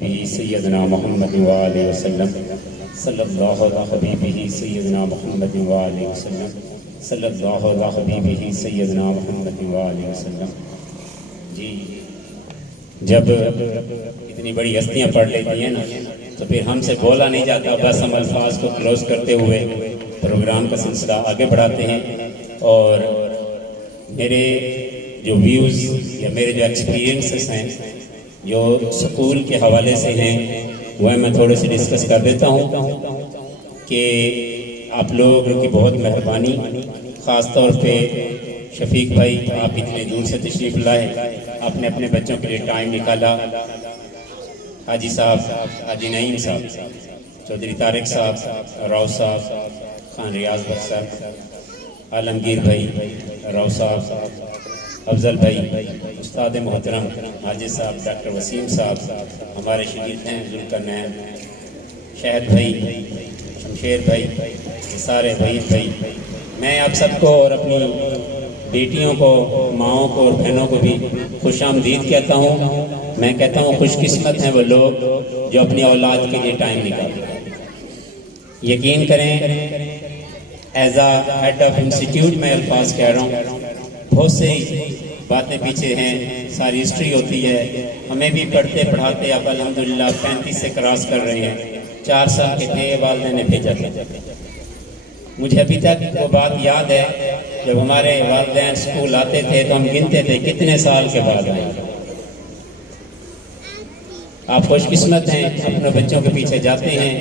हबीबिही सय्यदना मुहम्मद व आलिहि वसल्लम सल्लल्लाहु अला हबीबिही सय्यदना मुहम्मद व आलिहि वसल्लम सल्लल्लाहु अला हबीबिही सय्यदना मुहम्मद व आलिहि वसल्लम। जी, जब इतनी बड़ी हस्तियाँ पढ़ लेती हैं ना तो फिर हमसे बोला नहीं जाता। बस हम अल्फाज को क्लोज करते हुए प्रोग्राम का सिलसिला आगे बढ़ाते हैं। और मेरे जो व्यूज़ या मेरे जो एक्सपीरियंसेस हैं जो स्कूल के हवाले से हैं वह मैं थोड़े से डिस्कस कर देता हूँ कि आप लोगों की बहुत मेहरबानी, ख़ास तौर पे शफीक भाई, आप इतने दूर से तशरीफ़ लाए, आपने अपने बच्चों के लिए टाइम निकाला। हाजी साहब, हाजी नईम साहब, चौधरी तारिक साहब, राव साहब, खान रियाज भट्ट साहब, आलमगीर भाई, राव साहब, अफजल भाई, उस्ताद मोहतरम हाजी साहब, डॉक्टर वसीम साहब, हमारे शहीद हैं जुल्करनैन, शहद भाई, शमशेर भाई, ये सारे भाई, मैं आप सबको और अपनी बेटियों को, माओं को और बहनों को भी खुश आमदीद कहता हूँ। मैं कहता हूँ खुशकिस्मत हैं वो लोग जो अपनी औलाद के लिए टाइम निकालते हैं। यकीन करें, as a head of institute मैं अल्फाज कह रहा हूँ, बहुत से बातें पीछे हैं, सारी हिस्ट्री होती है, हमें भी पढ़ते पढ़ाते अब अल्हम्दुलिल्लाह 35 से क्रॉस कर रहे हैं। 4 साल के थे, वालिदैन ने भेजा था। मुझे अभी तक वो बात याद है, जब हमारे वालिदैन स्कूल आते थे तो हम गिनते थे कितने साल के बाद आए। आप खुशकिस्मत हैं, अपने बच्चों के पीछे जाते हैं।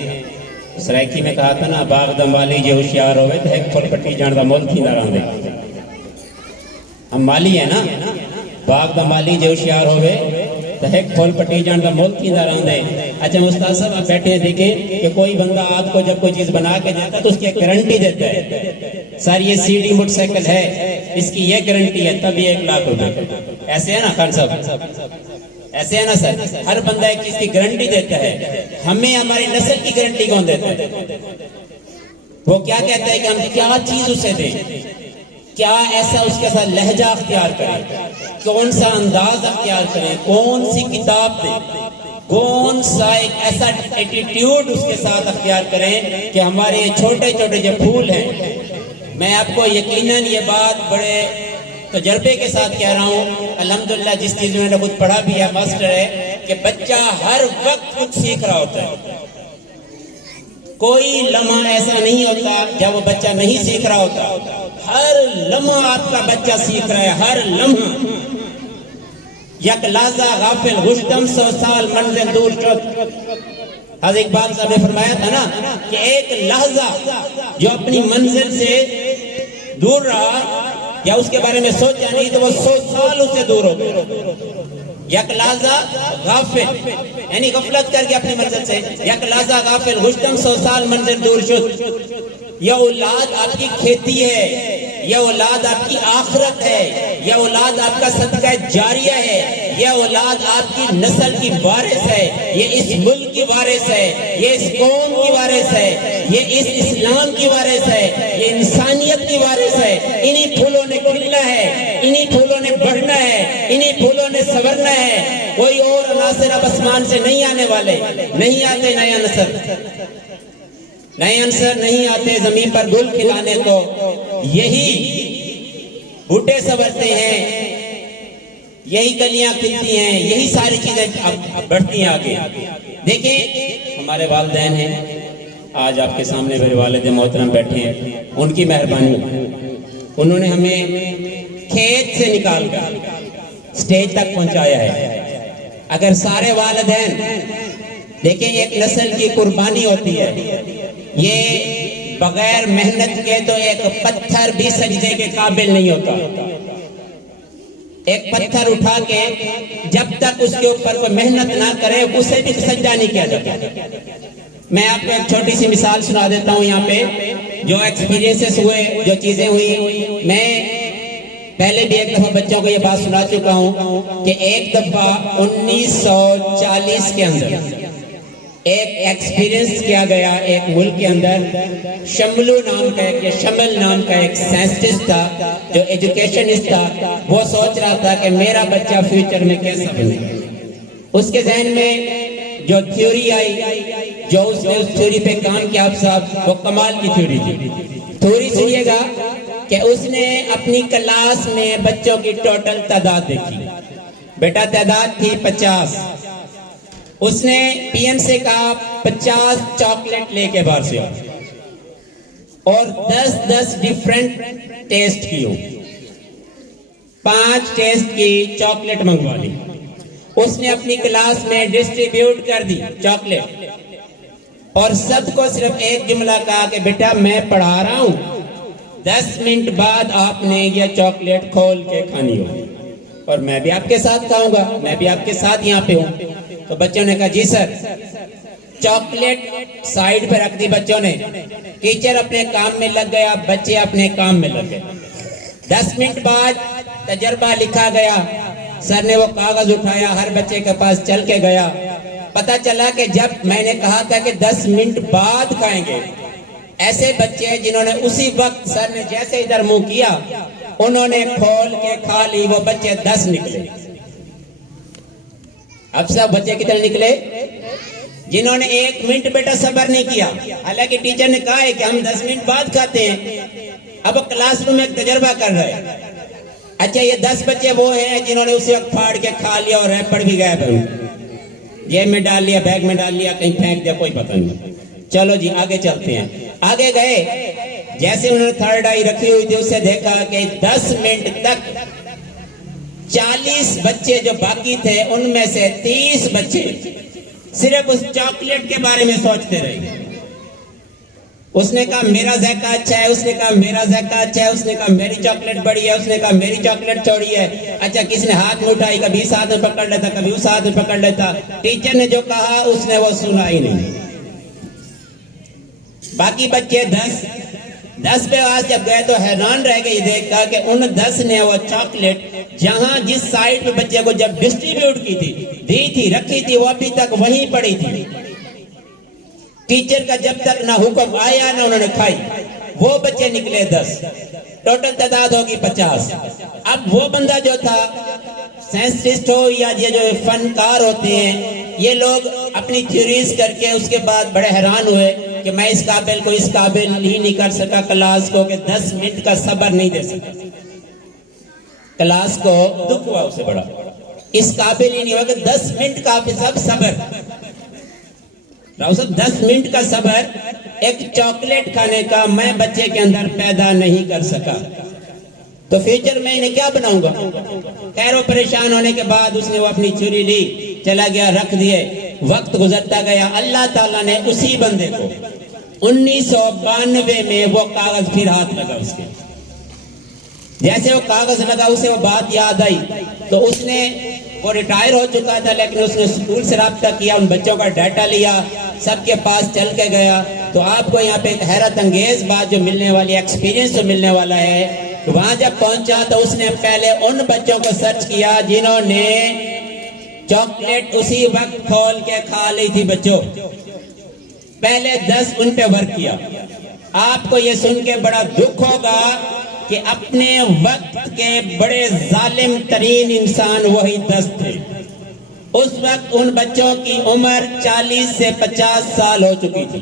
सराइकी में कहा था ना, बाग दंबाली जो होशियार होवे तो एक फुल पट्टी जान का मुल थी ना रहा। हम माली है ना, बाग दंबाली जो होशियार होवे तो एक फुल पट्टी जान का मुल थी ना रहा। अच्छा मुस्ताद साहब, आप बैठे देखें कि कोई बंदा आपको जब कोई चीज बना के देता है तो उसकी एक गारंटी देता है। सर ये सीडी मोटरसाइकिल है, इसकी ये गारंटी है, तब ये 1 लाख रुपए। ऐसे है ना खान साहब, ऐसे है ना सर, हर बंदा एक चीज की गारंटी देता है। हमें हमारी नस्ल की गारंटी कौन देता है? वो क्या कहता है कि हम क्या चीज उसे दें, क्या ऐसा उसके साथ लहजा अख्तियार करें, कौन सा अंदाज अख्तियार करें, कौन सी किताब दें, कौन सा एक ऐसा एटीट्यूड उसके साथ अख्तियार करें कि हमारे छोटे छोटे जो फूल हैं। मैं आपको यकीनन ये बात बड़े तजर्बे के साथ कह रहा हूँ, अल्हम्दुलिल्लाह जिस चीज में मैंने खुद पढ़ा भी है, मास्टर है, कि बच्चा हर वक्त कुछ सीख रहा होता है। कोई लम्हा ऐसा नहीं होता जब वो बच्चा नहीं सीख रहा होता। हर लम्हा आपका बच्चा सीख रहा है, हर लम्हा। यक लाजा गाफिल हुश्तम 100 साल मंजिल दूर चुत। हज़रत इकबाल साहब ने फरमाया था ना कि एक लहजा जो अपनी मंजिल से दूर रहा या उसके बारे में सोचा नहीं तो वो 100 साल उससे दूर हो गए। यकलाजा गाफिल यानी गफलत करके अपनी मंजिल से, यकलाजा गाफिल हुश्तम 100 साल मंजिल दूर शुद। यह औलाद आपकी खेती है, यह औलाद आपकी आखिरत है, यह औलाद आपका सदका जारिया है, यह औलाद आपकी नस्ल की वारिस है, ये इस मुल्क की वारिस है, ये इस कौम की वारिस है, ये इस इस्लाम की वारिस है, ये इंसानियत की वारिस है। इन्हीं फूलों ने खिलना है, इन्हीं फूलों ने बढ़ना है, इन्हीं फूलों ने संवरना है। कोई और अनासर अब आसमान से नहीं आने वाले, नहीं आते नए अंसर नहीं आते जमीन पर गुल खिलाने, तो यही बूटे संवरते हैं, यही कलियां खिलती हैं, यही सारी चीजें अब बढ़ती हैं आगे। देखें हमारे वालिदैन हैं, आज आपके सामने मेरे वालिद मोहतरम बैठे हैं, उनकी मेहरबानी, उन्होंने हमें खेत से निकाल कर स्टेज तक पहुंचाया है। अगर सारे वालिदैन देखें, एक नस्ल की कुर्बानी होती है, ये बगैर मेहनत के तो एक पत्थर भी सजदे के काबिल नहीं होता। एक पत्थर उठा के जब तक उसके ऊपर कोई मेहनत ना करे उसे भी सजदा नहीं किया जाता। मैं आपको एक छोटी सी मिसाल सुना देता हूँ यहाँ पे, जो एक्सपीरियंसेस हुए, जो चीजें हुई। मैं पहले भी एक दफा बच्चों को ये बात सुना चुका हूँ कि एक दफा 1940 के अंदर एक एक्सपीरियंस किया गया एक मुल्क के अंदर। शमलू नाम का एक, शमल नाम का एक साइंटिस्ट था, जो एजुकेशनिस्ट था। वो सोच रहा था कि मेरा बच्चा फ्यूचर में कैसा बने। उसके जहन में जो थ्योरी आई, जो उसने उस थ्योरी पे काम किया आप साहब, वो कमाल की थ्योरी थी। थ्योरी सुनिएगा कि उसने अपनी क्लास में बच्चों की टोटल तादाद देखी। बेटा तादाद थी 50। उसने पीएम से कहा 50 चॉकलेट लेके बाहर से और 10-10 डिफरेंट टेस्ट की हो, 5 टेस्ट की चॉकलेट मंगवा ली। उसने अपनी क्लास में डिस्ट्रीब्यूट कर दी चॉकलेट और सबको सिर्फ एक जुमला कहा कि बेटा मैं पढ़ा रहा हूं, 10 मिनट बाद आपने ये चॉकलेट खोल के खानी होगी और मैं भी आपके साथ खाऊंगा, मैं भी आपके साथ यहाँ पे हूं। तो बच्चों ने कहा जी सर। चॉकलेट साइड पे रख दी बच्चों ने। टीचर अपने काम में लग गया, बच्चे अपने काम में लग गए। 10 मिनट बाद तजर्बा लिखा गया। सर ने वो कागज उठाया, हर बच्चे के पास चल के गया। पता चला कि जब मैंने कहा था कि 10 मिनट बाद खाएंगे, ऐसे बच्चे जिन्होंने उसी वक्त सर ने जैसे इधर मुंह किया उन्होंने खोल के खा ली, वो बच्चे 10 निकले। अब सब बच्चे कितने निकले? जिन्होंने 1 मिनट बेटा सब्र नहीं किया। हालांकि टीचर ने कहा है कि हम 10 मिनट बाद खाते हैं। अब क्लासरूम में तजर्बा कर रहे हैं। अच्छा, ये 10 बच्चे वो हैं जिन्होंने उसी वक्त फाड़ के खा लिया और रैपर भी गया, जेब में डाल लिया, बैग में डाल लिया, कहीं फेंक दिया, कोई पता नहीं। चलो जी आगे चलते हैं। आगे गए, जैसे उन्होंने थर्ड आई रखी हुई थी उससे देखा कि 10 मिनट तक 40 बच्चे जो बाकी थे उनमें से 30 बच्चे सिर्फ उस चॉकलेट के बारे में सोचते रहे। उसने कहा मेरा ज़ायका अच्छा है, उसने कहा मेरा ज़ायका अच्छा है, उसने कहा मेरी चॉकलेट बड़ी है, उसने कहा मेरी चॉकलेट चौड़ी है। अच्छा, किसी ने हाथ में उठाई, कभी इस हाथ में पकड़ लेता, कभी उस हाथ में पकड़ लेता। टीचर ने जो कहा उसने वो सुना ही नहीं। बाकी बच्चे 10 पे आज जब गए तो हैरान रह गए देखा कि उन 10 ने वो चॉकलेट जहां जिस साइड पे बच्चे को जब डिस्ट्रीब्यूट की थी, दी थी, रखी थी, वो अभी तक वहीं पड़ी थी। टीचर का जब तक ना हुक्म आया ना उन्होंने खाई। वो बच्चे निकले 10, टोटल तादाद होगी 50। अब वो बंदा जो था साइंटिस्ट हो या ये जो फनकार होते हैं, ये लोग अपनी थ्योरीज करके उसके बाद बड़े हैरान हुए कि मैं इस काबिल को इस काबिल ही नहीं कर सका क्लास को कि 10 मिनट का सब्र नहीं दे सका। क्लास को दुख हुआ उससे बड़ा, इस काबिल ही नहीं होगा 10 मिनट का सब सब्र। राव साहब 10 मिनट का सब्र एक चॉकलेट खाने का मैं बच्चे के अंदर पैदा नहीं कर सका, तो फ्यूचर में इन्हें क्या बनाऊंगा। खैर परेशान होने के बाद उसने वो अपनी छुरी ली, चला गया, रख दिए। वक्त गुजरता गया। अल्लाह ताला ने उसी बंदे को 1992 में वो कागज फिर हाथ लगा उसके। जैसे वो कागज लगा उसे वो बात याद आई तो उसने, वो रिटायर हो चुका था लेकिन उसने स्कूल से राब्ता किया, उन बच्चों का डाटा लिया, सबके पास चल के गया। तो आपको यहाँ पे एक हैरत अंगेज बात जो मिलने वाली, एक्सपीरियंस जो मिलने वाला है, तो वहां जब पहुंचा तो उसने पहले उन बच्चों को सर्च किया जिन्होंने चॉकलेट उसी वक्त खोल के खा ली थी। बच्चों पहले 10 उन पे वर्क किया। आपको ये सुन के बड़ा दुख होगा कि अपने वक्त के बड़े जालिम तरीन इंसान वही 10 थे। उस वक्त उन बच्चों की उम्र 40 से 50 साल हो चुकी थी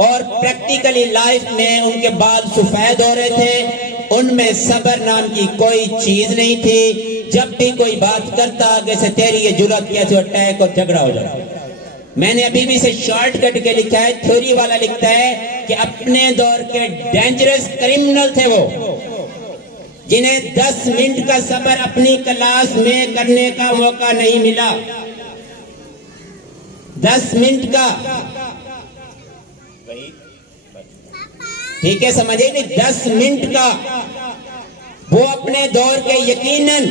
और प्रैक्टिकली लाइफ में उनके बाल सफेद हो रहे थे। उनमें सब्र नाम की कोई चीज नहीं थी। जब भी कोई बात करता आगे से तेरी ये जुर्रत कैसे, अटैक और झगड़ा हो जाता। मैंने अभी भी इसे शॉर्टकट के लिखा है, थ्योरी वाला लिखता है कि अपने दौर के डेंजरस क्रिमिनल थे वो, जिन्हें 10 मिनट का सब्र अपनी क्लास में करने का मौका नहीं मिला। 10 मिनट का, ठीक है समझे नहीं, 10 मिनट का वो अपने दौर के, यकीनन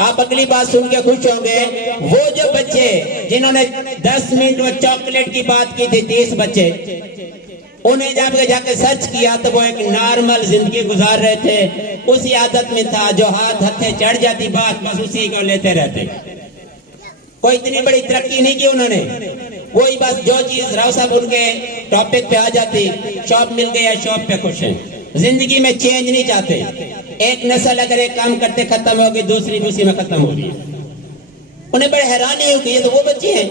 आप अगली बात सुन के खुश होंगे, वो जो बच्चे जिन्होंने 10 मिनट में चॉकलेट की बात की थी, 30 बच्चे, उन्हें जब जाके सर्च किया तो वो एक नॉर्मल जिंदगी गुजार रहे थे। उसी आदत में था जो हाथ हथे चढ़ जाती बात बस उसी को लेते रहते। कोई इतनी बड़ी तरक्की नहीं की उन्होंने, वही बस जो चीज राव साहब उनके टॉपिक पे आ जाती, शॉप मिल गया, शॉप पे खुश है, जिंदगी में चेंज नहीं चाहते। एक नस्ल अगर एक काम करते खत्म होगी, दूसरी उसी में खत्म हो रही है। उन्हें बड़ी हैरानी हुई कि ये तो वो बच्चे हैं।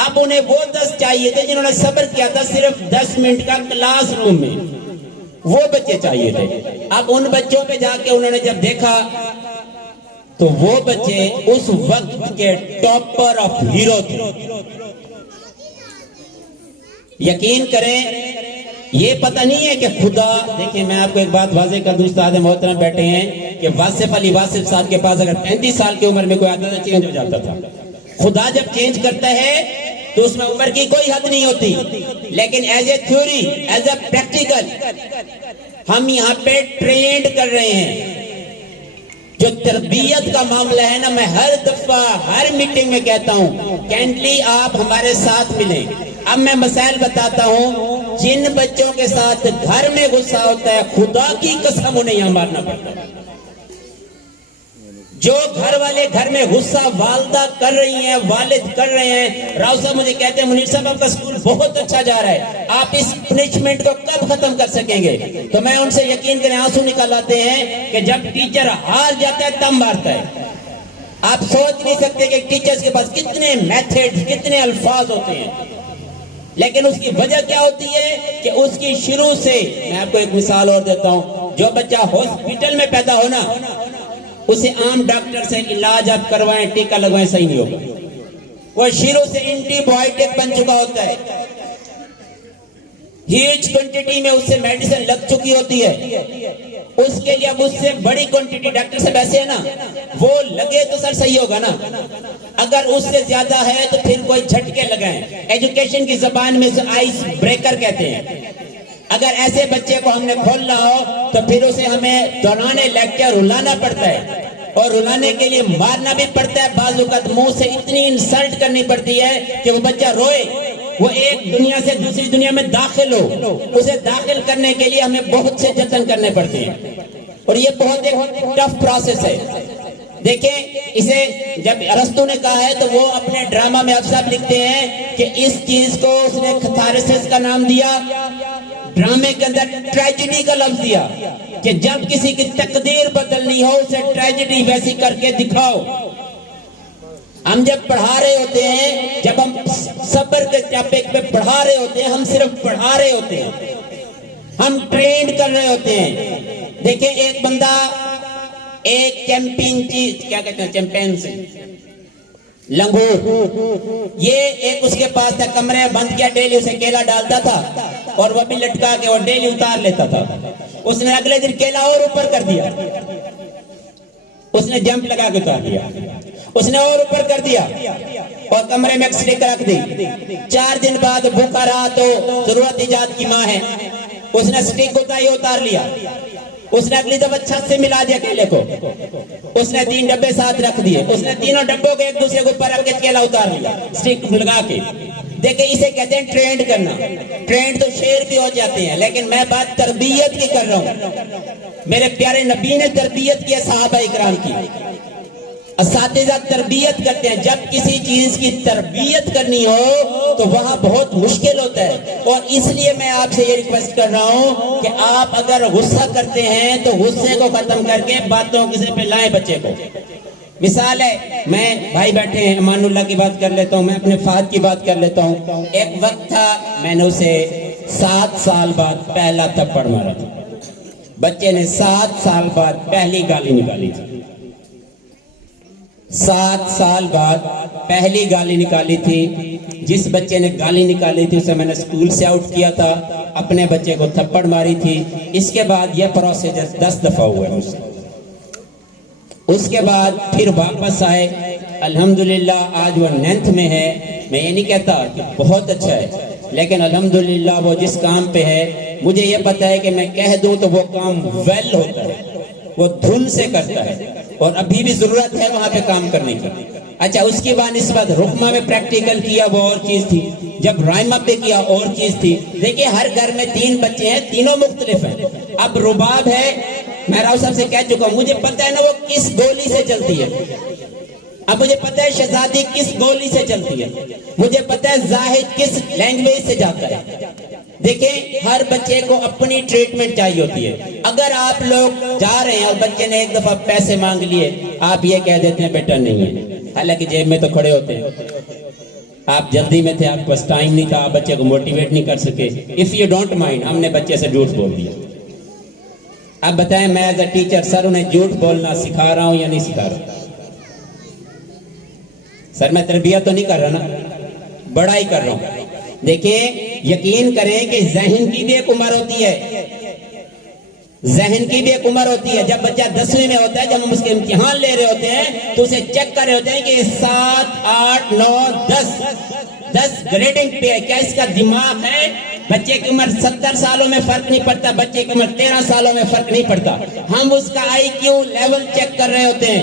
अब उन्हें वो 10 चाहिए थे जिन्होंने सब्र किया था सिर्फ 10 मिनट का क्लासरूम में, वो बच्चे चाहिए थे। अब उन बच्चों पे जाके उन्होंने जब देखा तो वो बच्चे उस वक्त के टॉपर ऑफ हीरो थे। यकीन करें, ये पता नहीं है कि खुदा, देखिए मैं आपको एक बात वाज़ेह कर दूं, उस्ताद मोहतरम बैठे हैं कि वासिफ अली वासिफ साहब के पास अगर 35 साल की उम्र में कोई आता था चेंज हो जाता था। खुदा जब चेंज करता है तो उसमें उम्र की कोई हद नहीं होती, लेकिन as a theory, as a practical हम यहाँ पे ट्रेंड कर रहे हैं। जो तरबियत का मामला है ना, मैं हर दफा हर मीटिंग में कहता हूँ कैंडली आप हमारे साथ मिलें। अब मैं मसाइल बताता हूँ, जिन बच्चों के साथ घर में गुस्सा होता है खुदा की कसम उन्हें यहां मारना पड़ता है। जो घर वाले घर में गुस्सा वालदा कर रही हैं, वालिद कर रहे हैं, राव साहब मुझे कहते हैं मुनीर साहब आपका स्कूल बहुत अच्छा जा रहा है, आप इस पनिशमेंट को कब खत्म कर सकेंगे? तो मैं उनसे यकीन करें आंसू निकाल आते हैं कि जब टीचर हार जाता है तब मारता है। आप सोच नहीं सकते कि टीचर्स के पास कितने मेथड्स, कितने अल्फाज होते हैं, लेकिन उसकी वजह क्या होती है कि उसकी शुरू से, मैं आपको एक मिसाल और देता हूं, जो बच्चा हॉस्पिटल में पैदा हो ना, उसे आम डॉक्टर से इलाज आप करवाएं, टीका लगवाएं, सही नहीं होगा। वो शुरू से एंटीबायोटिक बन चुका होता है, ह्यूज क्वांटिटी में उससे मेडिसिन लग चुकी होती है। उसके लिए अब उससे बड़ी क्वांटिटी, डॉक्टर साहब ऐसे है ना, वो लगे तो सर सही होगा ना, अगर उससे ज्यादा है तो फिर कोई झटके लगाएं। एजुकेशन की जबान में आइस ब्रेकर कहते हैं। अगर ऐसे बच्चे को हमने खोलना हो तो फिर उसे हमें दौराने लेक्चर रुलाना पड़ता है, और रुलाने के लिए मारना भी पड़ता है, बाज़ औक़ात मुंह से इतनी इंसल्ट करनी पड़ती है कि वो बच्चा रोए। वो एक दुनिया से दूसरी दुनिया में दाखिल हो, उसे दाखिल करने के लिए हमें बहुत से जतन करने पड़ते हैं, और ये बहुत एक टफ प्रोसेस है। देखें, इसे जब अरस्तु ने कहा है तो वो अपने ड्रामा में अफसाब लिखते हैं कि इस चीज को उसने कैथारसिस का नाम दिया, ड्रामे के अंदर ट्रेजेडी का लफ्ज दिया कि जब किसी की तकदीर बदलनी हो उसे ट्रेजेडी वैसी करके दिखाओ। हम जब पढ़ा रहे होते हैं, जब हम सब्र के टॉपिक पे पढ़ा रहे होते हैं, हम सिर्फ पढ़ा रहे होते हैं, हम ट्रेंड कर रहे होते हैं। देखिए, एक बंदा एक चैंपियन चीज, क्या कहते हैं, चैंपियन लंगूर, ये एक उसके पास था, कमरे में बंद किया, डेली उसे केला डालता था और वह भी लटका के और डेली उतार लेता था। उसने अगले दिन केला और ऊपर कर दिया, उसने जंप लगा के उतार दिया, उसने और ऊपर कर दिया और कमरे में एक स्टिक रख दी। 4 दिन बाद भूखा रहा तो जरूरत इजाद की माँ है, उसने स्टिक उतार लिया, उसने अगली दफा छत से मिला दिया केले को, उसने 3 डब्बे साथ रख दिए, उसने तीनों डब्बों के एक दूसरे के ऊपर रख के केला उतार लिया स्टिक लगा के। देखिए, इसे कहते हैं ट्रेंड करना। ट्रेंड तो शेर भी हो जाते हैं, लेकिन मैं बात तरबियत की कर रहा हूं। मेरे प्यारे नबी ने तरबियत की, सहाबा इकराम की, असातिज़ा तरबियत करते हैं। जब किसी चीज की तरबियत करनी हो तो वहां बहुत मुश्किल होता है, और इसलिए मैं आपसे ये रिक्वेस्ट कर रहा हूं कि आप अगर गुस्सा करते हैं तो गुस्से को खत्म करके बातों किसी पे लाएं बच्चे को। मिसाल है, मैं भाई बैठे हैं, अमानुल्लाह की बात कर लेता हूं, मैं अपने फाद की बात कर लेता हूं। एक वक्त था, मैंने उसे 7 साल बाद पहला थप्पड़ मारा था। बच्चे ने 7 साल बाद पहली गाली निकाली थी, 7 साल बाद पहली गाली निकाली थी। जिस बच्चे ने गाली निकाली थी उसे मैंने स्कूल से आउट किया था, अपने बच्चे को थप्पड़ मारी थी। इसके बाद यह प्रोसीजर 10 दफा हुआ है मुझसे। उसके बाद फिर वापस आए, अल्हम्दुलिल्लाह आज वो 9th में है। मैं ये नहीं कहता कि बहुत अच्छा है, लेकिन अल्हम्दुलिल्लाह वो जिस काम पे है, मुझे ये पता है कि मैं कह दूं तो वो काम वेल होता है, वो धुन से करता है, और अभी भी जरूरत है वहां पे काम करने की। अच्छा, उसके बाद इस बात रुकमा में प्रैक्टिकल किया, वो और चीज थी, जब राइमा पे किया और चीज थी। देखिए, हर घर में 3 बच्चे हैं, तीनों मुख्तलिफ हैं। अब रुबाब है, मैं राव साहब से कह चुका हूं, मुझे पता है ना वो किस गोली से चलती है। अब मुझे पता है शहजादी किस गोली से चलती है, मुझे पता है जाहिद किस लैंग्वेज से जाता है। देखें, हर बच्चे को अपनी ट्रीटमेंट चाहिए होती है। अगर आप लोग जा रहे हैं और बच्चे ने एक दफा पैसे मांग लिए, आप ये कह देते हैं बेटा नहीं है, हालांकि जेब में तो खड़े होते हैं। आप जल्दी में थे, आपके पास टाइम नहीं था, आप बच्चे को मोटिवेट नहीं कर सके। इफ यू डोंट माइंड, हमने बच्चे से झूठ बोल दिया। अब बताएं, मैं एज अ टीचर सर उन्हें झूठ बोलना सिखा रहा हूं या नहीं सिखा रहा? सर मैं तरबियत तो नहीं कर रहा ना, बड़ा ही कर रहा हूं। देखिए, यकीन करें कि जहन की भी एक उम्र होती है, जहन की भी एक उम्र होती है। जब बच्चा 10वीं में होता है, जब हम उसके इम्तिहान ले रहे होते हैं तो उसे चेक कर रहे होते हैं कि 7, 8, 9, 10 ग्रेडिंग पे है, क्या इसका दिमाग है। बच्चे की उम्र 70 सालों में फर्क नहीं पड़ता, बच्चे की उम्र 13 सालों में फर्क नहीं पड़ता। हम उसका IQ लेवल चेक कर रहे होते हैं।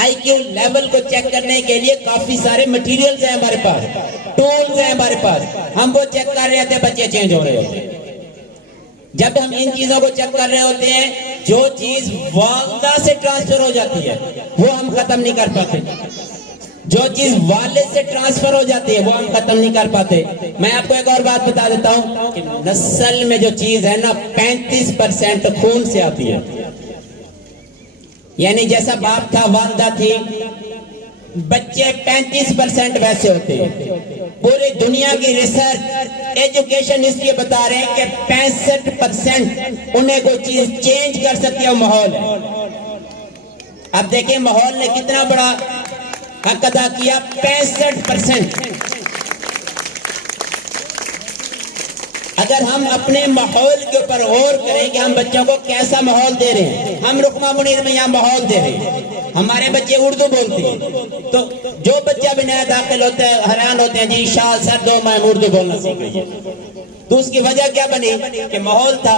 IQ लेवल को चेक करने के लिए काफी सारे मटेरियल्स हैं हमारे पास, टूल्स हैं हमारे पास, हम वो चेक कर रहे होते हैं, बच्चे चेंज हो रहे होते हैं। जब हम इन चीजों को चेक कर रहे होते हैं, जो चीज वालदा से ट्रांसफर हो जाती है वो हम खत्म नहीं कर पाते, जो चीज वाले से ट्रांसफर हो जाती है वो हम खत्म नहीं कर पाते। मैं आपको एक और बात बता देता हूं कि नस्ल में जो चीज है ना 35% खून से आती है। यानी जैसा बाप था, वालदा थी, बच्चे 35% वैसे होते हैं। पूरी दुनिया की रिसर्च, एजुकेशन इसलिए बता रहे हैं कि 65% उन्हें कोई चीज चेंज कर सकती है, माहौल है। अब देखिए माहौल ने कितना बड़ा हक अदा किया, 65%। अगर हम अपने माहौल के ऊपर गौर करें कि हम बच्चों को कैसा माहौल दे रहे हैं, हम रुकमा मुनीर में यहाँ माहौल दे रहे हैं, हमारे बच्चे उर्दू बोलते हैं, तो जो बच्चा भी नया दाखिल होता है हैरान होते हैं, जी शाल सर 2 माह उर्दू बोलना सीख गई है। तो उसकी वजह क्या बनी कि माहौल था।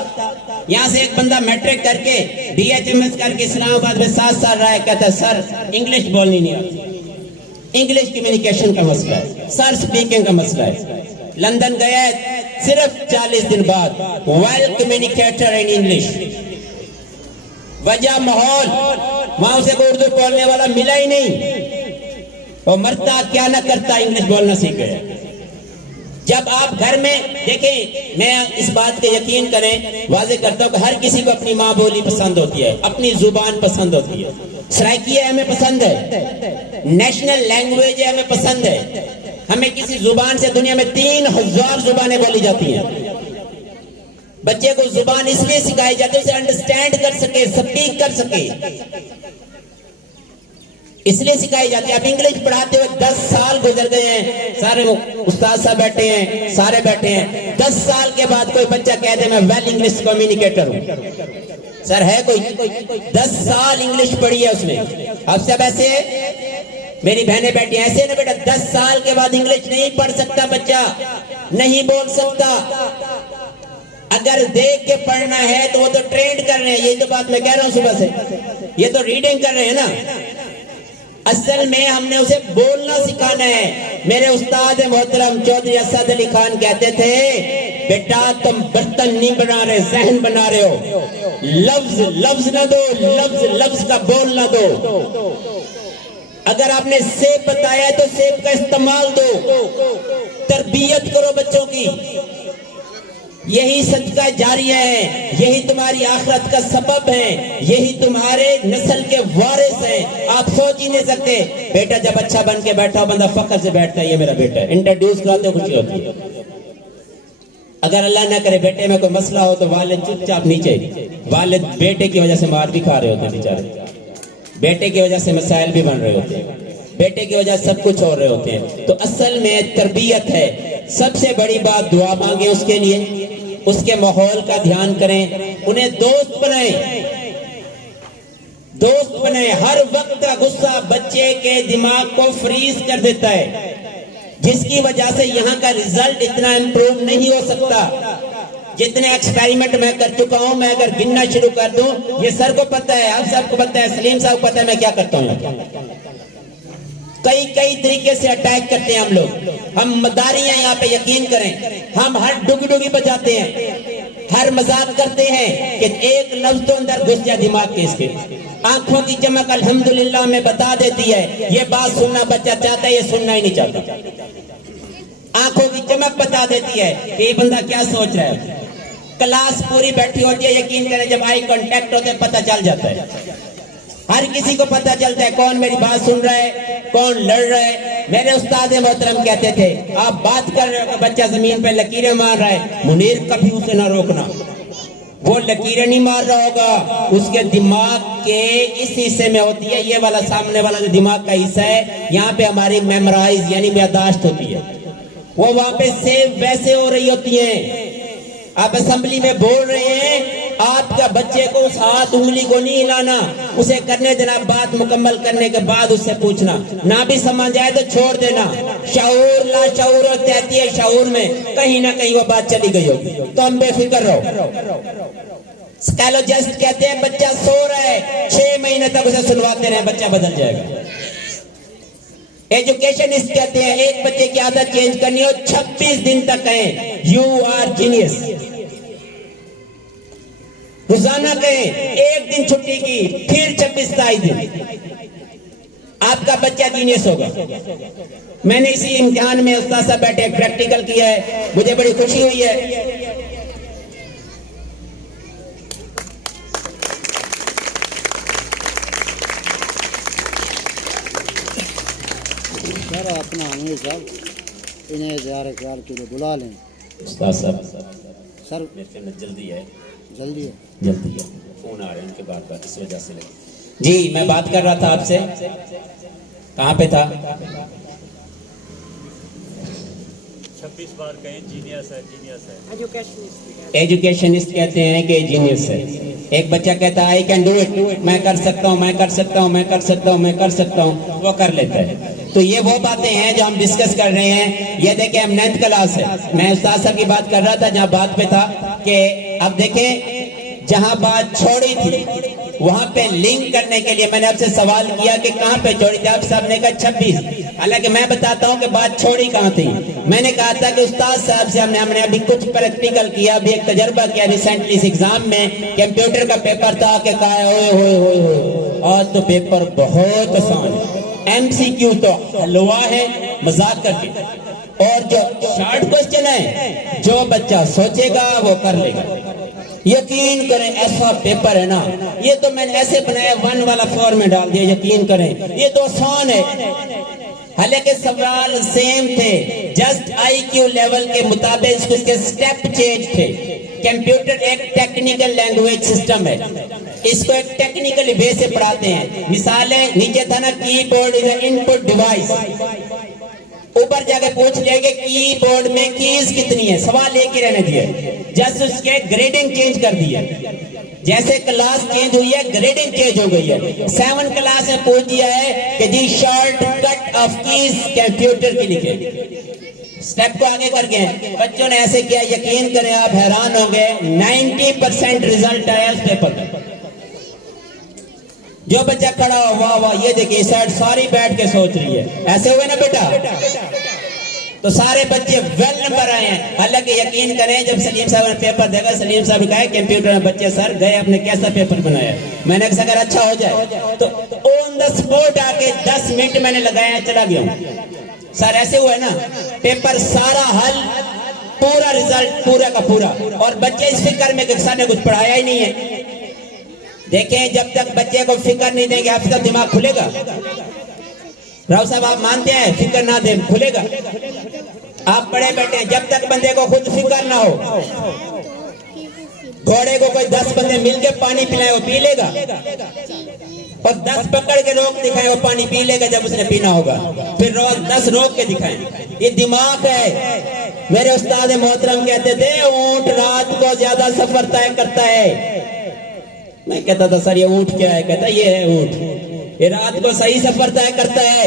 यहाँ से एक बंदा मैट्रिक करके DHMS करके इस्लामाबाद में 7 साल रहा है, कहता है सर इंग्लिश बोलनी नहीं आती, इंग्लिश कम्युनिकेशन का मसला है, सर स्पीकिंग का मसला है। लंदन गया सिर्फ 40 दिन बाद वेल कम्युनिकेटर इन इंग्लिश। वजह माहौल, वहां उसे कोई उर्दू बोलने वाला मिला ही नहीं, और मरता क्या ना करता इंग्लिश बोलना सीख गया। जब आप घर में देखें, मैं इस बात पे यकीन करें, वाजे करता हूं कि हर किसी को अपनी माँ बोली पसंद होती है, अपनी जुबान पसंद होती है। सराइकी है हमें पसंद है, नेशनल लैंग्वेज है हमें पसंद है। हमें किसी जुबान से दुनिया में 3000 जुबानें बोली जाती हैं। बच्चे को जुबान इसलिए सिखाई जाती है उसे अंडरस्टैंड कर सके, स्पीक कर सके, इसलिए सिखाई जाती है। अब इंग्लिश पढ़ाते हुए 10 साल गुजर गए हैं, सारे उस्ताद साहब बैठे हैं, सारे बैठे हैं। 10 साल के बाद कोई बच्चा कह दे मैं वेल इंग्लिश कम्युनिकेटर हूं, सर है कोई? 10 साल इंग्लिश पढ़ी है उसने। अब सब ऐसे, मेरी बहनें बैठी ऐसे ना बेटा, 10 साल के बाद इंग्लिश नहीं पढ़ सकता बच्चा, नहीं बोल सकता। अगर देख के पढ़ना है तो वो तो ट्रेंड कर रहे हैं, यही तो बात मैं कह रहा हूं सुबह से, ये तो रीडिंग कर रहे हैं ना। असल में हमने उसे बोलना सिखाना है। मेरे उस्ताद मोहतरम चौधरी असद अली खान कहते थे, बेटा तुम बर्तन नहीं बना रहे, जहन बना रहे हो। लफ्ज लफ्ज ना दो, लफ्ज लफ्ज का बोल ना दो। अगर आपने सेब बताया तो सेब का इस्तेमाल दो, तरबियत करो बच्चों की। यही सदका जारिया है, यही तुम्हारी आखिरत का सबब है, यही तुम्हारे नस्ल के वारिस हैं। आप सोच ही नहीं सकते। बेटा जब अच्छा बन के बैठा बंदा फख्र से बैठता है, ये मेरा बेटा है, इंट्रोड्यूस कराते खुशी होती है। अगर अल्लाह ना करे बेटे में कोई मसला हो तो वालिद चुपचाप नीचे, वालिद बेटे की वजह से मार भी खा रहे होते हैं बेचारे, बेटे की वजह से मसाइल भी बन रहे होते हैं, बेटे की वजह से सब कुछ हो रहे होते हैं। तो असल में तरबियत है। सबसे बड़ी बात दुआ मांगे उसके लिए, उसके माहौल का ध्यान करें, उन्हें दोस्त बनाए, दोस्त बनाए। हर वक्त का गुस्सा बच्चे के दिमाग को फ्रीज कर देता है, जिसकी वजह से यहाँ का रिजल्ट इतना इंप्रूव नहीं हो सकता। जितने एक्सपेरिमेंट मैं कर चुका हूं, मैं अगर गिनना शुरू कर दूं, ये सर को पता है, आप सबको पता है, सलीम साहब को पता है मैं क्या करता हूं। कई कई तरीके से अटैक करते हैं हम लोग। हम मदारियां यहाँ पे यकीन करें, हम हर डुगी डुगी बजाते हैं, हर मजाक करते हैं कि एक लफ्ज तो अंदर घुस जाए दिमाग के। इसके आंखों की चमक अल्हम्दुलिल्लाह में बता देती है, ये बात सुनना बच्चा चाहता है, ये सुनना ही नहीं चाहता। आंखों की चमक बता देती है कि ये बंदा क्या सोच रहा है। क्लास पूरी बैठी होती है, यकीन करें जब आई कांटेक्ट होते पता चल जाता है। हर किसी को पता चलता है कौन मेरी बात सुन रहा है, कौन लड़ रहा है। मेरे उस्ताद मोहतरम कहते थे, आप बात कर रहे हो कि बच्चा जमीन पे लकीरें मार रहा है, मुनीर कभी उसे ना रोकना। वो लकीरें नहीं मार रहा होगा, उसके दिमाग के इस हिस्से में होती है, ये वाला सामने वाला जो दिमाग का हिस्सा है, यहाँ पे हमारी मेमोराइज यानी यादाश्त होती है, वो वहां पे सेव वैसे हो रही होती है। आप असेंबली में बोल रहे हैं, आपका बच्चे को उस हाथ उंगली को नहीं हिलाना, उसे करने देना, बात मुकम्मल करने के बाद उससे पूछना, ना भी समझ आए तो छोड़ देना। शऊर ला शऊर और कहती है, शऊर में कहीं ना कहीं वो बात चली गई होगी, तो हम बेफिक्र रहो। साइकोलॉजिस्ट कहते हैं बच्चा सो रहा है, 6 महीने तक उसे सुनवाते रहे, बच्चा बदल जाएगा। एजुकेशनिस्ट कहते हैं एक बच्चे की आदत चेंज करनी हो 26 दिन तक कहें यू आर जीनियस, रोजाना कहें, एक दिन छुट्टी की फिर 26-27 दिन, आपका बच्चा जीनियस होगा। मैंने इसी इम्तिहान में उस्ताद साहब बैठे प्रैक्टिकल किया है, मुझे बड़ी खुशी हुई है। सर अपना आमिर साहब इन्हें ज़्यादा ख्याल के लिए बुला लें। उस्ताद साहब सर मेरे ख्याल में जल्दी है, जल्दी है। फोन आ रहे हैं उनके बाद इस वजह से लगी। जी मैं बात कर रहा था आपसे, कहाँ पे था? 26 बार कहें जीनियस है, जीनियस है। एजुकेशनिस्ट कहते हैं कि जीनियस है। एक बच्चा कहता है आई कैन डू इट, मैं कर सकता हूँ, मैं कर सकता हूँ, मैं कर सकता हूँ, मैं कर सकता हूँ, वो कर लेता है। तो ये वो बातें हैं जो हम डिस्कस कर रहे हैं। ये देखें हम 9th क्लास है, मैं उस्ताद साहब की बात कर रहा था जहाँ बात पे था कि अब देखें जहाँ बात छोड़ी थी वहां पे लिंक करने के लिए मैंने आपसे सवाल किया कि कहाँ पे छोड़ी थी, आप साहब ने कहा 26। हालांकि मैं बताता हूँ कि बात छोड़ी कहाँ थी। मैंने कहा था कि उस्ताद साहब से हमने अभी कुछ प्रैक्टिकल किया, अभी एक तजर्बा किया रिसेंटली इस एग्जाम में, कंप्यूटर का पेपर था कि कहा ओए आज तो पेपर बहुत आसान है, MCQ तो हलवा है मजाक करके, और जो शॉर्ट क्वेश्चन है जो बच्चा सोचेगा वो कर लेगा। यकीन करें ऐसा पेपर है ना, ये तो मैंने ऐसे बनाया 1 वाला फॉर्म में डाल दिया, यकीन करें ये तो आसान है। हालांकि सवाल सेम थे, जस्ट IQ लेवल के मुताबिक उसके स्टेप चेंज थे। कंप्यूटर एक टेक्निकल लैंग्वेज सिस्टम है, इसको एक टेक्निकल वे से पढ़ाते हैं। मिसालें नीचे था ना, कीबोर्ड इज इनपुट डिवाइस, ऊपर जाके पूछ लिया कि कीबोर्ड में कीज कितनी है, सवाल एक ही रहने दिए, जस्ट उसके ग्रेडिंग चेंज कर दिया। जैसे क्लास चेंज हुई है ग्रेडिंग चेंज हो गई है। 7 क्लास में पूछ दिया है कि जी शॉर्टकट ऑफ कीज कंप्यूटर की लिखे, स्टेप को आगे करके बच्चों ने ऐसे किया, यकीन करें आप हैरान होंगे 90% रिजल्ट आया उस पेपर का। जो बच्चा खड़ा हो वाह वाह, ये देखिए साइड सारी बैठ के सोच रही है, ऐसे हुए ना बेटा, तो सारे बच्चे वेल नंबर आए हैं। हालांकि यकीन करें जब सलीम साहब ने पेपर देखा, सलीम साहब ने कहा कंप्यूटर में बच्चे सर गए आपने कैसा पेपर बनाया, मैंने कहा अगर अच्छा हो जाए तो ऑन द स्पॉट आके 10 मिनट मैंने लगाया, चला गया सर, ऐसे हुआ ना, पेपर सारा हल, पूरा रिजल्ट पूरा का पूरा, और बच्चे इस फिक्र में कि सर ने कुछ पढ़ाया ही नहीं है। देखें जब तक बच्चे को फिक्र नहीं देंगे आपका दिमाग खुलेगा? राव साहब आप मानते हैं फिक्र ना दे खुलेगा? आप पढ़े बैठे हैं, जब तक बंदे को खुद फिक्र ना हो, घोड़े को कोई 10 बंदे मिलके पानी पिलाए वो पी लेगा, और 10 पकड़ के रोक दिखाए वो पानी पी लेगा जब उसने पीना होगा, फिर रोज 10 रोक के दिखाएं। ये दिमाग है। मेरे उस्ताद मोहतरम कहते थे ऊंट रात को ज्यादा सफर तय करता है। मैं कहता था सर ये ऊंट क्या है? कहता ये है ऊंट, ये रात को सही सफर तय करता है,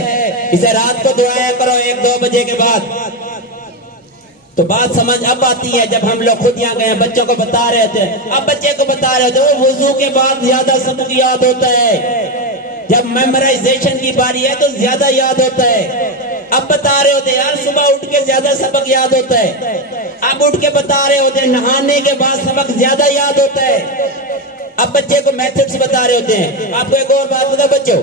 इसे रात को दुआया करो 1-2 बजे के बाद। तो बात समझ अब आती है जब हम लोग खुद यहाँ गए बच्चों को बता रहे थे, अब बच्चे को बता रहे थे वो वुजू के बाद ज्यादा सबक याद होता है, जब मेमोराइजेशन की बारी है तो ज्यादा याद होता है। अब बता रहे होते यार सुबह उठ के ज्यादा सबक याद होता है, अब उठ के बता रहे होते नहाने के बाद सबक ज्यादा याद होता है। अब बच्चे को मेथड्स बता रहे होते हैं। आपको एक और बात बता बच्चों,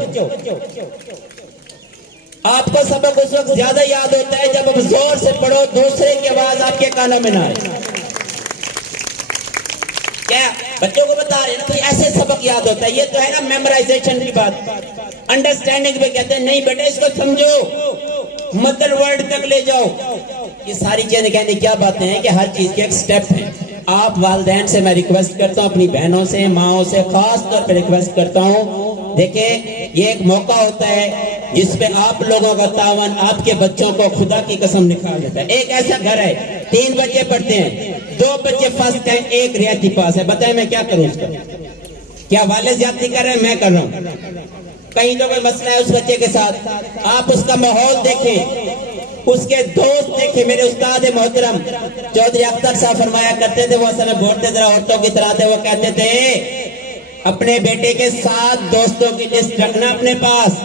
आपको सबक उस वक्त ज्यादा याद होता है जब आप जोर से पढ़ो, दूसरे की आवाज आपके कानों में ना आए। क्या बच्चों को बता रहे हैं ना, ऐसे सबक याद होता है। ये तो है ना मेमोराइजेशन की बात। अंडरस्टैंडिंग पे कहते हैं नहीं बेटा इसको समझो, मदर वर्ड तक ले जाओ। ये सारी चीजें कहने क्या बातें हैं कि हर चीज के एक स्टेप है। आप वालिदैन से मैं रिक्वेस्ट करता हूँ, अपनी बहनों से, माओ से खास तौर पर रिक्वेस्ट करता हूँ, देखिए ये एक मौका होता है जिसपे आप लोगों का तावन आपके बच्चों को खुदा की कसम निकाल देता है। एक ऐसा घर है 3 बच्चे पढ़ते हैं, 2 बच्चे फर्स्ट है, 1 रियाती पास है। बताए मैं क्या करूं उसका? क्या वाले ज्यादती कर रहे हैं? मैं कर रहा हूं। कहीं तो कोई मसला है उस बच्चे के साथ, आप उसका माहौल देखें, उसके दोस्त देखें। मेरे उस्ताद मोहतरम चौधरी अख्तर साहब फरमाया करते थे, वो असल में बोलते जरा औरतों की तरह थे। वो कहते थे अपने बेटे के 7 दोस्तों की लिस्ट रखना अपने पास,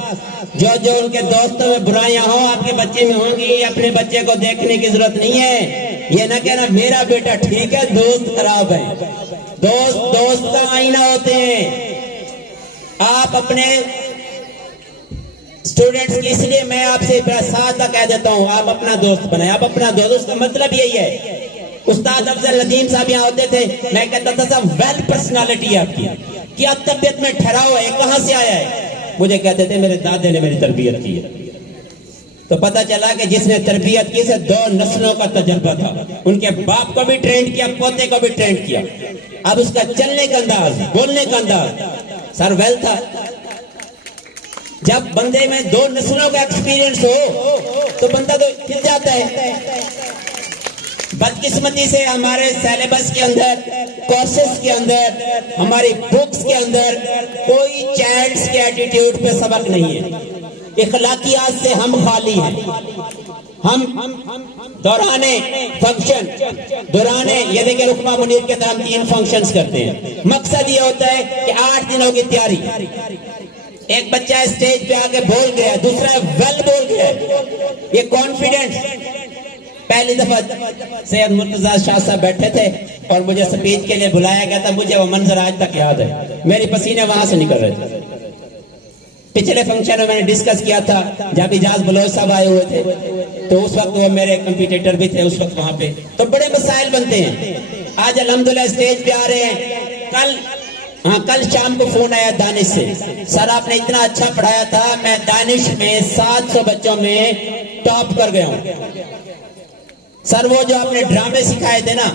जो जो उनके दोस्तों में बुराइयां हो आपके बच्चे में होंगी, अपने बच्चे को देखने की जरूरत नहीं है। ये ना कहना मेरा बेटा ठीक है दोस्त खराब है। दोस्त का आईना होते हैं। आप अपने स्टूडेंट्स की, इसलिए मैं आपसे सादा कह देता हूं, आप अपना दोस्त बनाए। आप अपना दोस्त, उसका मतलब यही है। उस्ताद अफजल नदीम साहब यहाँ होते थे, मैं कहता था साहब वेल पर्सनालिटी है आपकी, क्या तबियत में ठहराव है, कहां से आया है? मुझे कहते थे मेरे दादे ने मेरी तरबियत की है। तो पता चला कि जिसने तरबियत की से 2 नस्लों का तजर्बा था। उनके बाप को भी ट्रेंड किया, पोते को भी ट्रेंड किया। अब उसका चलने का अंदाज, बोलने का अंदाज सर वेल था। जब बंदे में 2 नस्लों का एक्सपीरियंस हो तो बंदा तो हिल जाता है। बदकिस्मती से हमारे सिलेबस के अंदर, कोर्सेस के अंदर, हमारी बुक्स के अंदर कोई चाइल्ड्स के एटीट्यूड पे सबक नहीं है। इखलाकियात से हम खाली हैं। हम दौराने फंक्शन, दौराने ये देखिए रुकमा मुनीर के अंदर हम 3 फंक्शंस करते हैं। मकसद ये होता है कि 8 दिनों की तैयारी। एक बच्चा स्टेज पे आके बोल गया, दूसरा वेल बोल गया, ये कॉन्फिडेंस। पहली दफा सैयद मुर्तजा शाह साहब बैठे थे और मुझे स्पीच के लिए बुलाया गया था। मुझे वो मंजर आज तक याद है, मेरे पसीने वहां से निकल रहे थे। पिछले फंक्शन में मैंने डिस्कस किया था जब इजाज बलोच साहब आए हुए थे, तो उस वक्त वो मेरे कंपटीटर भी थे उस वक्त वहां पे। तो बड़े मसाइल बनते हैं। आज अल्हम्दुलिल्लाह स्टेज पे आ रहे हैं। कल शाम को फोन आया दानिश से, सर आपने इतना अच्छा पढ़ाया था, मैं दानिश में 700 बच्चों में टॉप कर गया हूं। सर वो जो आपने ड्रामे सिखाए थे ना,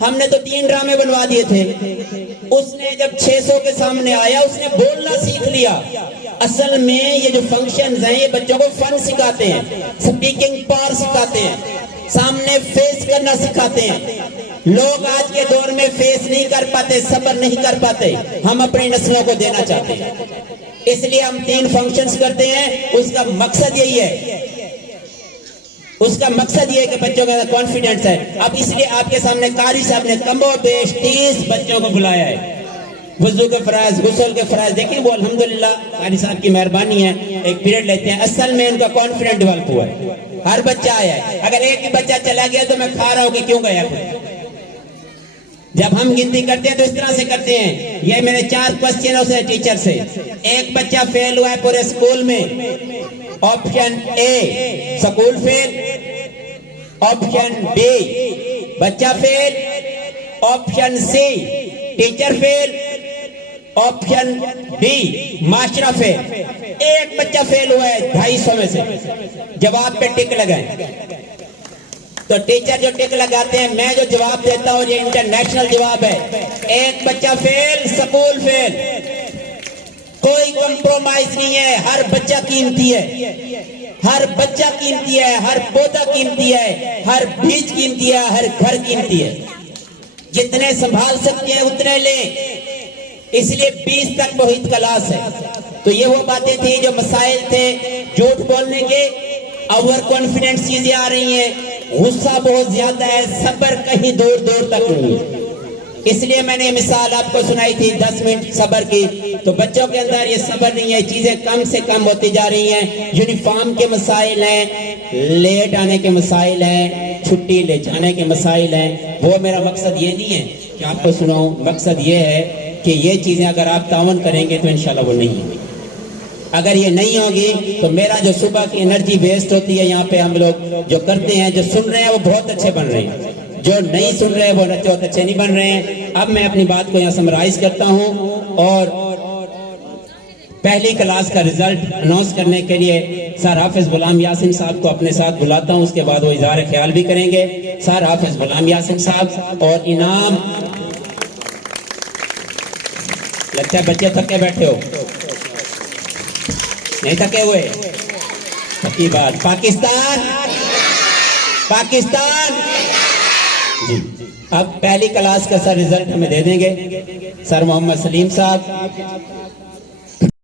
हमने तो 3 ड्रामे बनवा दिए थे। उसने जब 600 के सामने आया उसने बोलना सीख लिया। असल में ये जो फंक्शंस हैं ये बच्चों को फन सिखाते हैं, स्पीकिंग पावर सिखाते हैं, सामने फेस करना सिखाते हैं। लोग आज के दौर में फेस नहीं कर पाते, सब्र नहीं कर पाते। हम अपनी नस्लों को देना चाहते हैं, इसलिए हम 3 फंक्शंस करते हैं। उसका मकसद यही है, उसका मकसद ये है कि बच्चों का कॉन्फिडेंस है। अब इसलिए आपके सामने कारी साहब ने कमोबेश 30 बच्चों को बुलाया है। वुजू के फराज, गुस्ल के फराज देखिए, वो अल्हम्दुलिल्लाह कारी साहब की मेहरबानी है। एक पीरियड लेते हैं, असल में उनका कॉन्फिडेंस डेवलप हुआ है। हर बच्चा आया है। अगर एक ही बच्चा चला गया तो मैं खा रहा हूं कि क्यों गया। जब हम गिनती करते हैं तो इस तरह से करते हैं। ये मेरे 4 क्वेश्चन से टीचर से, एक बच्चा फेल हुआ है पूरे स्कूल में, option A school fail, option B बच्चा fail, option C teacher fail, option B माशरा फेल। एक बच्चा फेल हुआ है 250 में से। जवाब पे टिक लगाएं। तो टीचर जो टिक लगाते हैं, मैं जो जवाब देता हूं ये इंटरनेशनल जवाब है। एक बच्चा फेल, स्कूल फेल। कोई कंप्रोमाइज नहीं है, हर बच्चा कीमती है, हर बच्चा कीमती है, हर पौधा कीमती है, हर बीज कीमती है, हर घर कीमती है। जितने संभाल सकते हैं उतने ले, इसलिए 20 तक बहुत क्लास है। तो ये वो बातें थी जो मसाइल थे, झूठ बोलने के, ओवर कॉन्फिडेंस चीजें आ रही हैं, गुस्सा बहुत ज्यादा है, सब्र कहीं दूर दूर तक नहीं है। इसलिए मैंने मिसाल आपको सुनाई थी 10 मिनट सब्र की। तो बच्चों के अंदर ये सब्र नहीं है, चीजें कम से कम होती जा रही हैं। यूनिफॉर्म के मसाइल हैं, लेट आने के मसाइल हैं, छुट्टी ले जाने के मसाइल हैं। वो मेरा मकसद ये नहीं है कि आपको सुनाऊं, मकसद ये है कि ये चीजें अगर आप तावन करेंगे तो इंशाल्लाह वो नहीं होगी। अगर ये नहीं होगी तो मेरा जो सुबह की एनर्जी वेस्ट होती है, यहाँ पे हम लोग जो करते हैं, जो सुन रहे हैं वो बहुत अच्छे बन रहे हैं, जो नहीं सुन रहे वो बच्चे बहुत अच्छे नहीं बन रहे हैं। अब मैं अपनी बात को यहाँ समराइज करता हूँ और पहली क्लास का रिजल्ट अनाउंस करने के लिए सर हाफिज गुलाम यासिन साहब को अपने साथ बुलाता हूँ। उसके बाद वो इज़हार ख्याल भी करेंगे। सर हाफिज गुलाम यासिन साहब, और इनाम, लगता है बच्चे थके बैठे हो, नहीं थके हुए? पक्की बात। पाकिस्तान, पाकिस्तान जी। अब पहली क्लास का सर रिजल्ट हमें दे देंगे सर मोहम्मद सलीम साहब।